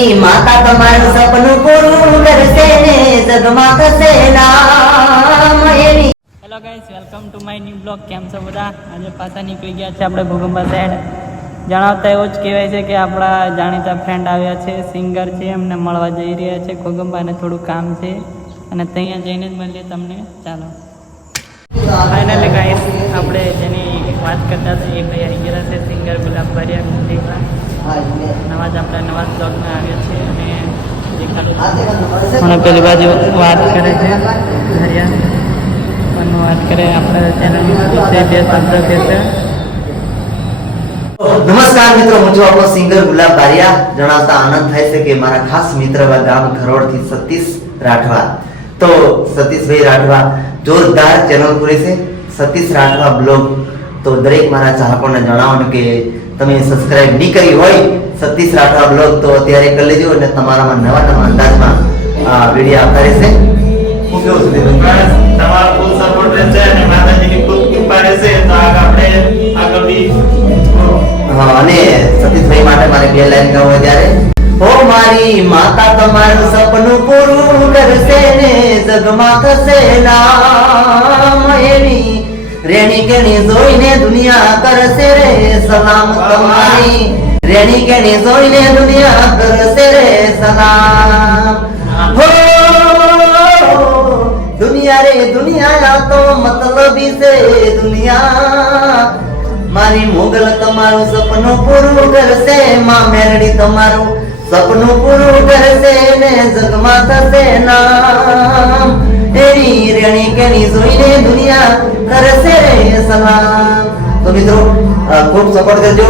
મારી માતા તમારું સપનું પૂરું કરશે ને જગમાં થશે નામ એની. Hello guys, welcome to my new blog. કેમ છો બધા? આજે પાછા નીકળી ગયા છે આપણે ઘોઘંબા સાઈડ. જણાવતા એવું જ કહેવાય છે કે આપણા જાણીતા ફ્રેન્ડ આવ્યા છે, સિંગર છે, એમને મળવા જઈ રહ્યા છે ઘોઘંબાને. થોડું કામ છે અને ત્યાં જઈને જ મળીએ તમને. ચાલો ફાઇનલી ગાઈસ, આપણે જેની વાત કરતા હતા એ ભાઈ આવી ગયા છે, સિંગર ગુલાબ બારિયા મુંબઈમાં. નવા જ આપણે નવા બ્લોગમાં આવ્યા છે અને મને પેલી બાજુ વાત કરે છે હરિયા વાત કરે આપણે ચેનલ બે શબ્દ કહેશે. નમસ્કાર મિત્રો, હું છું આપણો સિંગર ગુલાબ બારિયા. જણાવતા આનંદ થાય છે કે મારા ખાસ મિત્ર ગામ ઘરોડથી સતીશ રાઠવા. તો સતીશભાઈ રાઠવા જોરદાર ચેનલ ખોલી છે, સતીશ રાઠવા બ્લોગ. તો દરેક મારા ચાહકોને જણાવો ને કે તમે સબસ્ક્રાઇબ નહીં કરી હોય સતીશ રાઠવા બ્લોગ તો અત્યારે કરી લેજો અને તમારામાં નવા નવા અંદાજમાં વિડીયો આવતા રહેશે. હું કેવું છું તમારો ફૂલ સપોર્ટ રહેશે અને માતાજીની ખૂબ કૃપા રહેશે તો આપણે આગળ બી. અને સતીશભાઈ માટે મારે બે લાઈન ગાવ ત્યારે હો મારી માતા તમારું સપનું પૂરું કરશે ને જગમાં થશે નામ એની. રેણી કેણી જોઈને દુનિયા કરશે રે સલામ તમારી. રેણી કેણી જોઈને દુનિયા કરશે રે સલામ. હો દુનિયા રે દુનિયા તો મતલબી છે દુનિયા. મારી મોગલ તમારું સપનું પૂરું કરશે, માં મેરડી તમારું સપનું પૂરું કરશે ને જગમાં થશે નામ એની. રેણી કેણી જોઈને દુનિયા કરશે રે સલામ. તો મિત્રો ખૂબ સપોર્ટ કરજો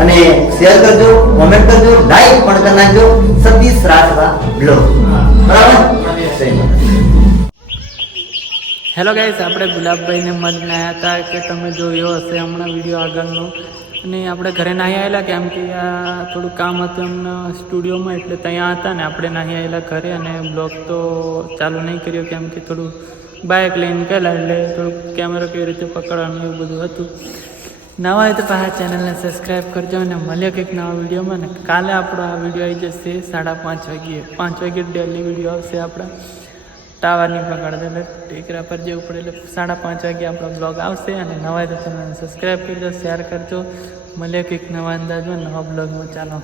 અને શેર કરજો, કોમેન્ટ કરજો, લાઈક પણ કરી નાખજો. સતીશ રાઠવા બ્લોગ. બરાબર. હેલો ગાઈસ, આપણે ગુલાબભાઈને મળીને આવ્યા હતા કે તમે જોયો હશે હમણાં વિડીયો આગળનો. અને આપણે ઘરે નાહી આવેલા કેમ કે થોડું કામ હતું એમના સ્ટુડિયોમાં, એટલે ત્યાં હતા ને આપણે નાહી આવેલા ઘરે. અને બ્લોગ તો ચાલુ નહીં કર્યો કેમ કે થોડું બાઇક લઈને ગયેલા એટલે થોડુંક કેમેરો કેવી રીતે પકડવાનું એવું બધું હતું. નવા હોય તો પાછા ચેનલને સબસ્ક્રાઈબ કરજો અને મળ્યો કંઈક નવા વિડીયોમાં. ને કાલે આપણો આ વિડીયો આવી જશે 5:30 વાગ્યે. 5 વાગ્યે ડેલી વિડીયો આવશે આપણા. ટાવરની પકડ એટલે ટેકરા પર જવું પડે એટલે 5:30 વાગે આપણો બ્લોગ આવશે. અને નવા તો ચેનલને સબસ્ક્રાઈબ કરજો, શેર કરજો. મળીએ કંઈક નવા અંદાજમાં નવા બ્લોગમાં. ચાલો.